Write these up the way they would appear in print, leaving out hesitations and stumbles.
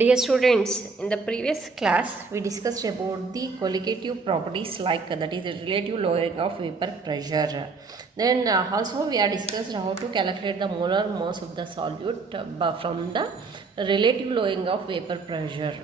Dear students, in the previous class we discussed about the colligative properties like that is the relative lowering of vapor pressure. Then also we are discussed how to calculate the molar mass of the solute from the relative lowering of vapor pressure.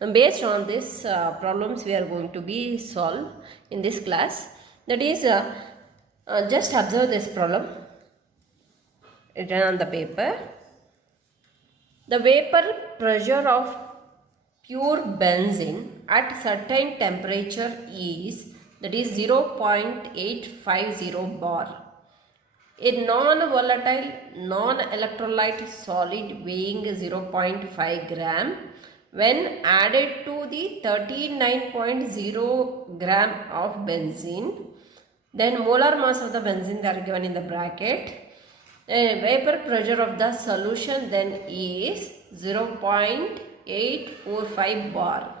And based on this problems we are going to be solved in this class. That is just observe this problem written on the paper. The vapor pressure of pure benzene at certain temperature is that is 0.850 bar. A non-volatile non-electrolyte solid weighing 0.5 gram when added to the 39.0 gram of benzene, then molar mass of the benzene they are given in the bracket. Vapor pressure of the solution then is 0.845 bar.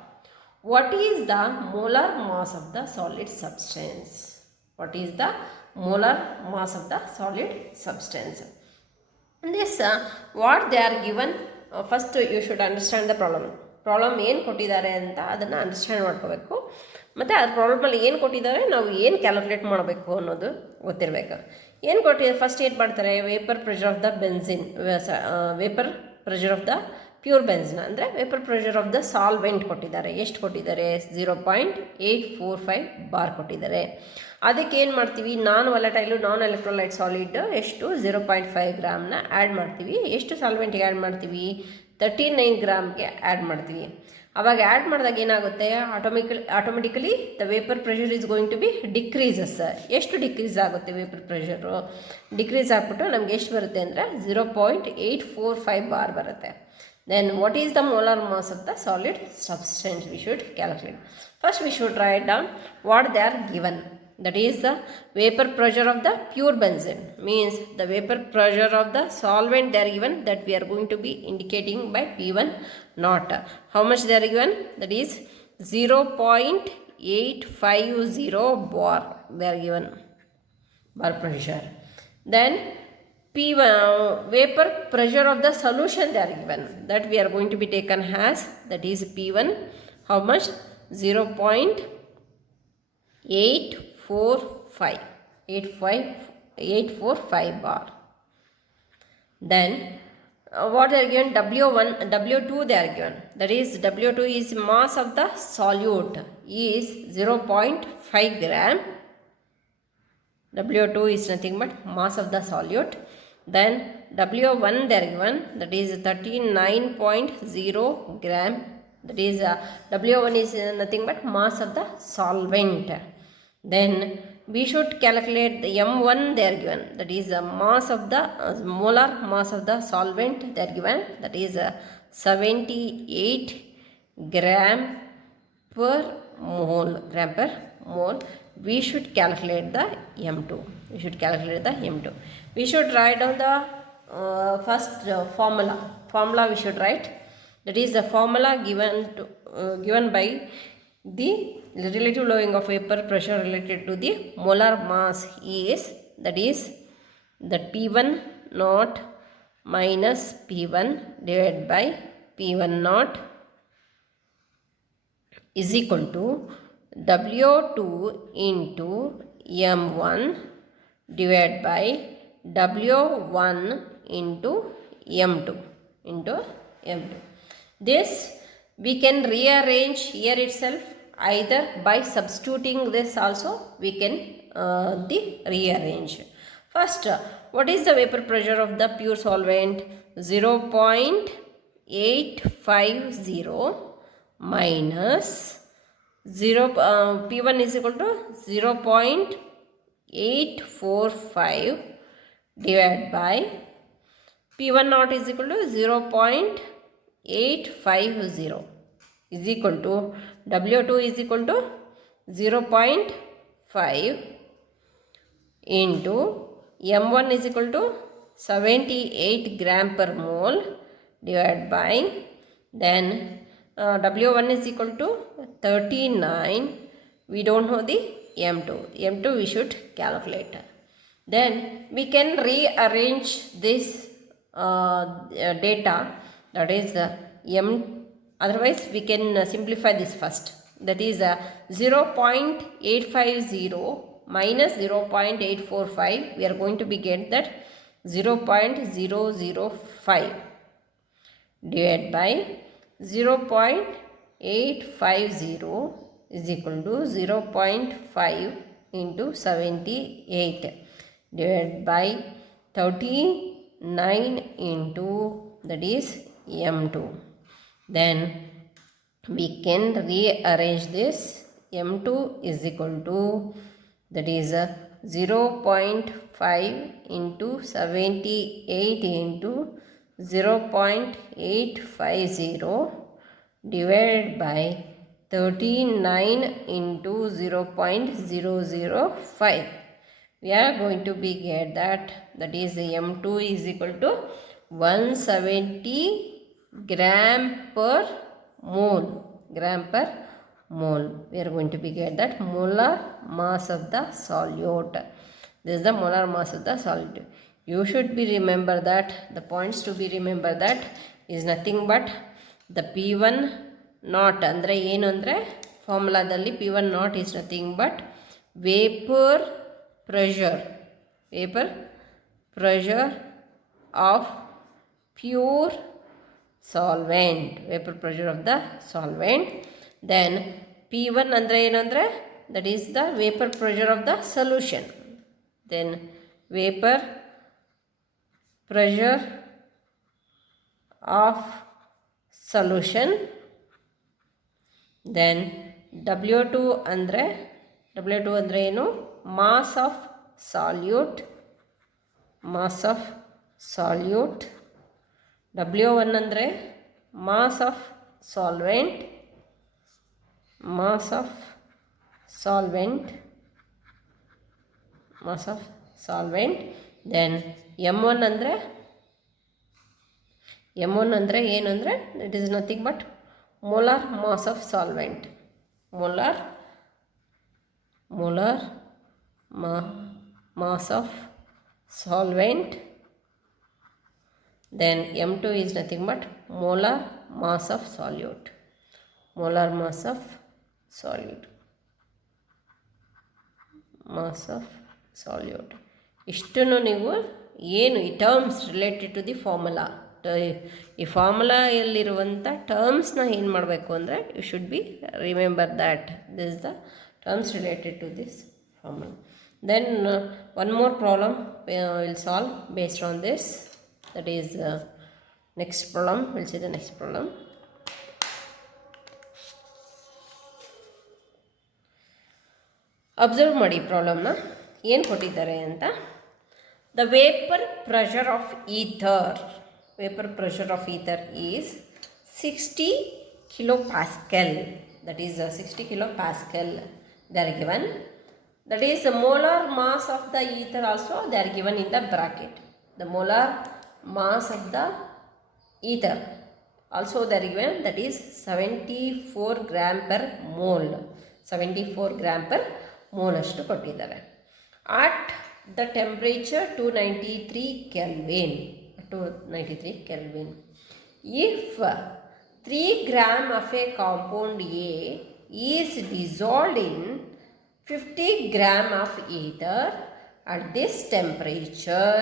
What is the molar mass of the solid substance? What is the molar mass of the solid substance? In this, what they are given, first you should understand the problem. Problem ಏನು ಕೊಟ್ಟಿದ್ದಾರೆ ಅಂತ ಅದನ್ನು understand ಮಾಡ್ಕೋಬೇಕು ಮತ್ತು ಅದು ಪ್ರಾಬ್ಲಮಲ್ಲಿ ಏನು ಕೊಟ್ಟಿದ್ದಾರೆ ನಾವು ಏನು ಕ್ಯಾಲ್ಕುಲೇಟ್ ಮಾಡಬೇಕು ಅನ್ನೋದು ಗೊತ್ತಿರಬೇಕು. ಏನು ಕೊಟ್ಟಿದ್ದಾರೆ ಫಸ್ಟ್ ಏನು ಮಾಡ್ತಾರೆ, vapour pressure of the benzene, vapour pressure of the pure benzene ಅಂದರೆ vapour pressure of the solvent ಕೊಟ್ಟಿದ್ದಾರೆ. ಎಷ್ಟು ಕೊಟ್ಟಿದ್ದಾರೆ? 0.845 ಬಾರ್ ಕೊಟ್ಟಿದ್ದಾರೆ. ಅದಕ್ಕೆ ಏನು ಮಾಡ್ತೀವಿ, ನಾನ್ ವಾಲಟೈಲು ನಾನ್ ಎಲೆಕ್ಟ್ರೋಲೈಟ್ ಸಾಲಿಡ್ ಎಷ್ಟು 0.5 ಗ್ರಾಮ್ನ ಆ್ಯಡ್ ಮಾಡ್ತೀವಿ. ಎಷ್ಟು ಸಾಲ್ವೆಂಟಿಗೆ ಆ್ಯಡ್ ಮಾಡ್ತೀವಿ? 39 ಗ್ರಾಮ್ಗೆ ಆ್ಯಡ್ ಮಾಡ್ತೀವಿ. ಅವಾಗ ಆ್ಯಡ್ ಮಾಡಿದಾಗ ಏನಾಗುತ್ತೆ, automatically the vapour pressure is going to be decreases. ಎಷ್ಟು ಡಿಕ್ರೀಸ್ ಆಗುತ್ತೆ ವೇಪರ್ ಪ್ರೆಷರು? ಡಿಕ್ರೀಸ್ ಆಗಿಬಿಟ್ಟು ನಮ್ಗೆ ಎಷ್ಟು ಬರುತ್ತೆ ಅಂದರೆ 0.845 ಬಾರ್ ಬರುತ್ತೆ. Then what is the molar mass of the solid substance? We should calculate. First we should write down what they are given. That is the vapor pressure of the pure benzene, means the vapor pressure of the solvent they are given, that we are going to be indicating by P1 naught. How much they are given? That is 0.850 bar they are given, bar pressure. Then P1 vapor pressure of the solution they are given, that we are going to be taken as, that is P1 how much? 0.845 bar. Then what they are given? W1 W2 they are given, that is W2 is mass of the solute is 0.5 gram. W2 is nothing but mass of the solute. Then W1 they are given, that is 39.0 gram. That is W1 is nothing but mass of the solvent. Then we should calculate the M1 they are given, that is mass of the molar mass of the solvent they are given, that is 78 gram per mole. We should calculate the M2. We should write down the first formula we should write. That is the formula given by the relative lowering of vapor pressure related to the molar mass is, that is that P1 naught minus P1 divided by P1 naught is equal to W2 into M1 divided by W1 into M2 This we can rearrange here itself, either by substituting this also we can rearrange. First, what is the vapor pressure of the pure solvent? 0.850 minus P1 is equal to 0.845 divided by P1 naught is equal to 0.850 is equal to W2 is equal to 0.5 into M1 is equal to 78 gram per mole divided by, then W1 is equal to 39. We don't know the M2 we should calculate. Then we can rearrange this data, that is the otherwise we can simplify this first. That is 0.850 minus 0.845. We are going to be get that 0.005 divided by 0.850 is equal to 0.5 into 78 divided by 39 into that is m2. Then we can rearrange this. m2 is equal to that is 0.5 into 78 into 0.850 divided by 39 into 0.005. We are going to be get that is m2 is equal to 170 gram per mole. We are going to be get that molar mass of the solute. This is the molar mass of the solute. You should be remember that the points to be remember that is nothing but the P1 naught ಅಂದರೆ ಏನು ಅಂದರೆ ಫಾರ್ಮುಲಾದಲ್ಲಿ P1 naught is nothing but vapor pressure of pure solvent, vapor pressure of the solvent. Then P1 ಅಂದರೆ ಏನು ಅಂದರೆ that is the vapor pressure of the solution. Then vapor pressure of solution. Then W2 ಅಂದರೆ ಏನು mass of solute. W1 ಅಂದರೆ mass of solvent. Then M1 ಅಂದರೆ ಏನು ಅಂದರೆ it is nothing but molar mass of solvent. Mass of solvent. Then M2 is nothing but molar mass of solute. ಇಷ್ಟನ್ನು ನೀವು ಏನು ಈ terms related to the formula, ಈ ಫಾರ್ಮುಲಾಯಲ್ಲಿರುವಂಥ ಟರ್ಮ್ಸ್ನ ಏನು ಮಾಡಬೇಕು ಅಂದರೆ you should be remember that this is the terms related to this formula. Then one more problem we'll solve based on this. That is next problem. We'll see the next problem. Observe ಮಾಡಿ ಪ್ರಾಬ್ಲಮ್ನ ಏನು ಕೊಟ್ಟಿದ್ದಾರೆ ಅಂತ. The vapor pressure of ether is 60 kilopascal. That is 60 kilopascal. They are given. That is the molar mass of the ether also they are given in the bracket. The molar mass of the ether also they are given, that is 74 gram per mole. 74 gram per mole ಅಷ್ಟು ಕೊಟ್ಟಿದ್ದಾರೆ. At the temperature 293 Kelvin. If 3 gram of a compound A is dissolved in 50 gram of ether at this temperature,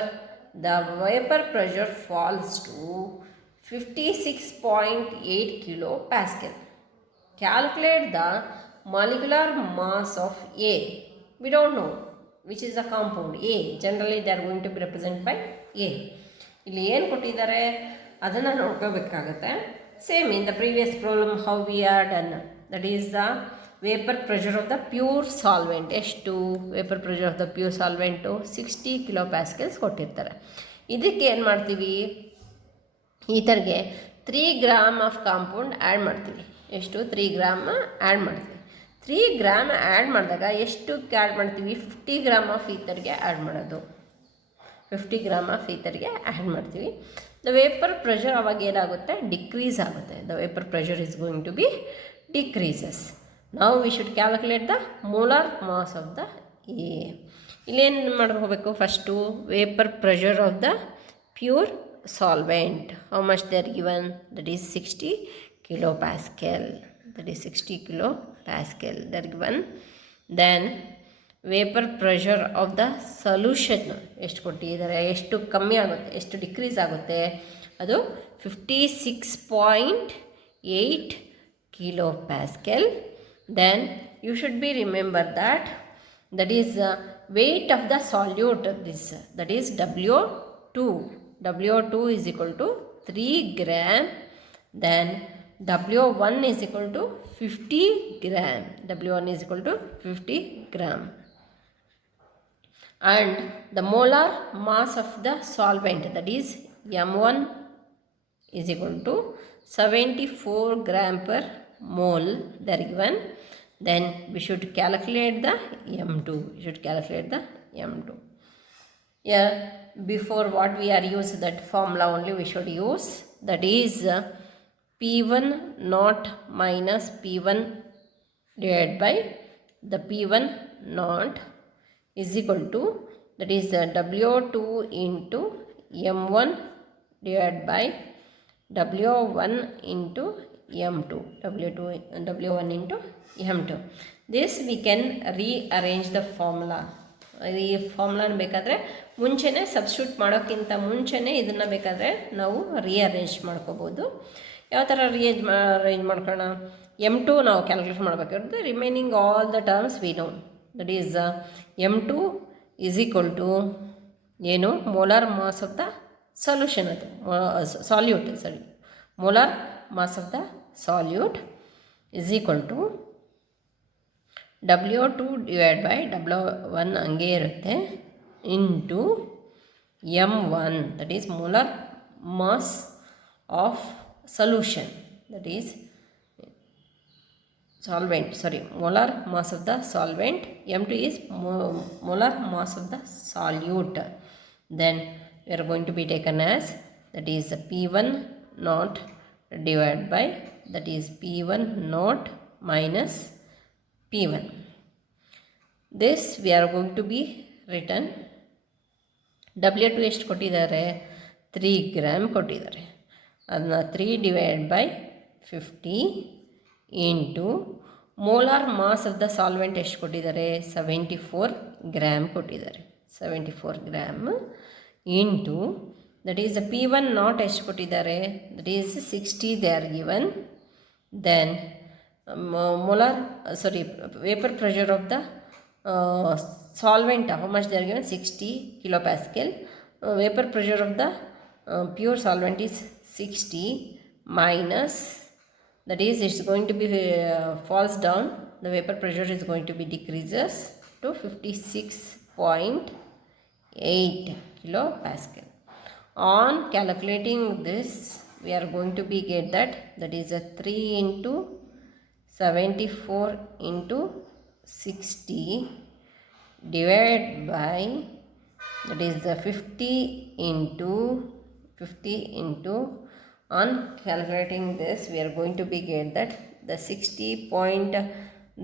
the vapor pressure falls to 56.8 kilopascal. Calculate the molecular mass of A. We don't know which is the compound A. Generally they are going to be represented by A. ಇಲ್ಲಿ ಏನು ಕೊಟ್ಟಿದ್ದಾರೆ ಅದನ್ನು ನೋಡ್ಕೋಬೇಕಾಗತ್ತೆ. Same in the previous problem how we are done, that is the vapour pressure of the pure solvent. ಎಷ್ಟು vapour pressure of the pure solvent 60 kilopascals ಕೊಟ್ಟಿರ್ತಾರೆ. ಇದಕ್ಕೆ ಏನು ಮಾಡ್ತೀವಿ, ಈಥರ್ಗೆ 3 ಗ್ರಾಮ್ ಆಫ್ ಕಾಂಪೌಂಡ್ ಆ್ಯಡ್ ಮಾಡ್ತೀವಿ. ಎಷ್ಟು 3 ಗ್ರಾಮ್ ಆ್ಯಡ್ ಮಾಡ್ತೀವಿ. 3 gram add ಮಾಡಿದಾಗ ಎಷ್ಟಕ್ಕೆ ಆ್ಯಡ್ ಮಾಡ್ತೀವಿ, 50 ಗ್ರಾಮ್ ಆಫ್ ಈಥರ್ಗೆ ಆ್ಯಡ್ ಮಾಡೋದು. 50 ಗ್ರಾಮ್ ಆಫ್ ಈಥರ್ಗೆ ಆ್ಯಡ್ ಮಾಡ್ತೀವಿ. ದ ವೇಪರ್ ಪ್ರೆಷರ್ ಅವಾಗ ಏನಾಗುತ್ತೆ, ಡಿಕ್ರೀಸ್ ಆಗುತ್ತೆ. The vapour pressure is going to be decreases. ನಾವು we should calculate the molar mass of the A. ಇಲ್ಲೇನು ಮಾಡ್ಕೋಬೇಕು, first vapour pressure of the pure solvent. How much they are given, that is 60 kilopascal, that is 60 kilopascal. They are given. Then vapour pressure of the solution ಎಷ್ಟು ಕೊಟ್ಟಿದ್ದಾರೆ, ಎಷ್ಟು ಕಮ್ಮಿ ಆಗುತ್ತೆ, ಎಷ್ಟು decrease ಆಗುತ್ತೆ, ಅದು 56.8 kilopascal. Then you should be remember that is weight of the solute, this that is WO2. WO2 is equal to 3 gram. Then W1 is equal to 50 gram. W1 is equal to 50 gram. And the molar mass of the solvent, that is M1 is equal to 74 gram per mole. They are given. Then we should calculate the M2. We should calculate the M2. Yeah, before what we are used, that formula only we should use, that is P1 naught minus P1 divided by the P1 naught is equal to, that is W2 into M1 divided by W1 into M2, W1 into M2. This we can rearrange the formula. ಈ ಫಾರ್ಮುಲಾನ ಬೇಕಾದರೆ ಮುಂಚೆನೇ substitute ಮಾಡೋಕ್ಕಿಂತ ಮುಂಚೆನೇ ಇದನ್ನು ಬೇಕಾದರೆ ನಾವು rearrange ಮಾಡ್ಕೋಬೋದು. ಯಾವ ಥರ ಅರೇಂಜ್ ಮಾಡ್ಕೊಳ್ಳೋಣ, M2 ನಾವು ಕ್ಯಾಲ್ಕುಲೇಟ್ ಮಾಡಬೇಕಾಗುತ್ತೆ. Remaining all the terms we know, that is M2 is equal to ಏನು, molar mass of the solution, ಅದು solute, sorry, molar mass of the solute is equal to W2 divide by W1 ಹಂಗೆ ಇರುತ್ತೆ, into M1, that is molar mass of solution, that is solvent, sorry, molar mass of the solvent. M2 is molar mass of the solute. Then we are going to be taken as, that is P1 naught divided by, that is P1 naught minus P1. This we are going to be written, W2 ಎಷ್ಟು ಕೊಟ್ಟಿದ್ದಾರೆ, 3 gram ಕೊಟ್ಟಿದ್ದಾರೆ, ಅದನ್ನ 3 divide by 50 into molar mass of the solvent ಎಷ್ಟು ಕೊಟ್ಟಿದ್ದಾರೆ, 74 gram ಕೊಟ್ಟಿದ್ದಾರೆ, 74 gram into, that is P1 not ಎಷ್ಟು ಕೊಟ್ಟಿದ್ದಾರೆ, that is 60 they are given. Then molar, sorry, vapor pressure of the solvent, how much they are given, 60 kilopascal. Vapor pressure of the pure solvent is 60 minus, that is it's going to be falls down, the vapor pressure is going to be decreases to 56.8 kilopascal. On calculating this, we are going to be get that is a 3 into 74 into 60 divided by, that is the 50 into on calculating this, we are going to be get that the 60 point,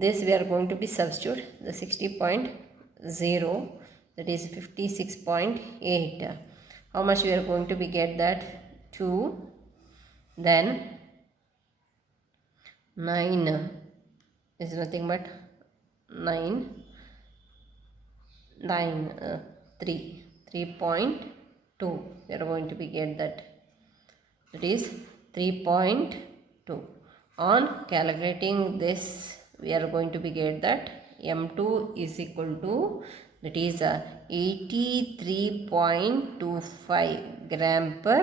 this we are going to be substitute the 60.0, that is 56.8. How much we are going to be get that, 2, then 9 is nothing but 3.2. We are going to be get that is 3.2. On calculating this, we are going to be get that M2 is equal to, that is 83.25 gram per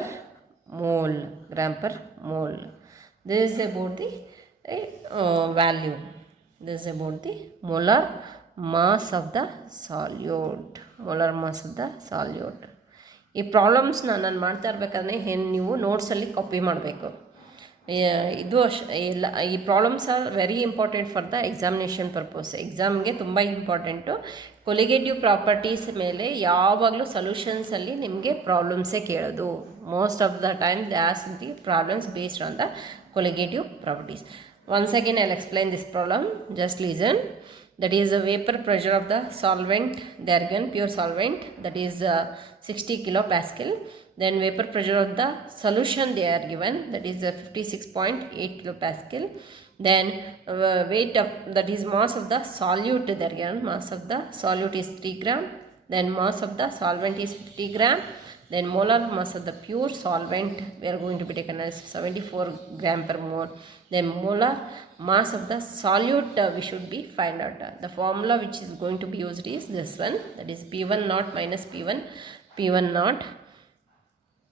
mole. This is about the value. This is about the molar mass of the solute. ಈ ಪ್ರಾಬ್ಲಮ್ಸ್ನ ನಾನು ಮಾಡ್ತಾ ಇರಬೇಕಾದ್ರೆ ನೀವು ನೋಟ್ಸಲ್ಲಿ copy ಮಾಡಬೇಕು. ಇದು ಇಲ್ಲ, ಈ problems are very important for the examination purpose. ಎಕ್ಸಾಮ್ಗೆ ತುಂಬ ಇಂಪಾರ್ಟೆಂಟು. ಕೊಲಿಗೇಟಿವ್ ಪ್ರಾಪರ್ಟೀಸ್ ಮೇಲೆ ಯಾವಾಗಲೂ ಸೊಲ್ಯೂಷನ್ಸಲ್ಲಿ ನಿಮಗೆ ಪ್ರಾಬ್ಲಮ್ಸೇ ಕೇಳೋದು. Most of the time they ask the problems based on the colligative properties. Once again I will explain this problem, just listen. That is the vapor pressure of the solvent, they are given pure solvent, that is 60 kilopascal. Then vapor pressure of the solution they are given, that is 56.8 kilopascal. Then weight of, that is mass of the solute they are given, mass of the solute is 3 gram. Then mass of the solvent is 50 gram. Then molar mass of the pure solvent we are going to be taken as 74 gram per mole. Then molar mass of the solute we should be find out. The formula which is going to be used is this one, that is P1 naught minus P1 naught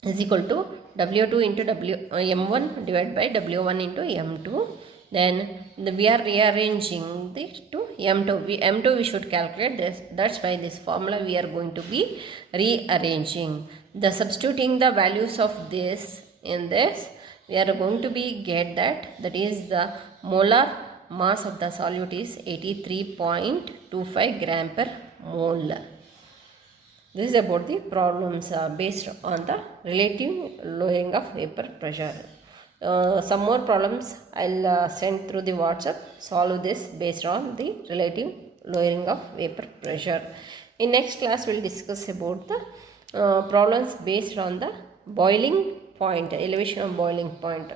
is equal to W2 into M1 divided by W1 into M2. Then we are rearranging this to M2. M2 we should calculate this. That's why this formula we are going to be rearranging. The substituting the values of this in this, we are going to be get that is the molar mass of the solute is 83.25 gram per mole. This is about the problems based on the relative lowering of vapor pressure. Some more problems I'll send through the WhatsApp. Solve this based on the relative lowering of vapor pressure. In next class we'll discuss about the problems based on the boiling point, elevation of boiling point.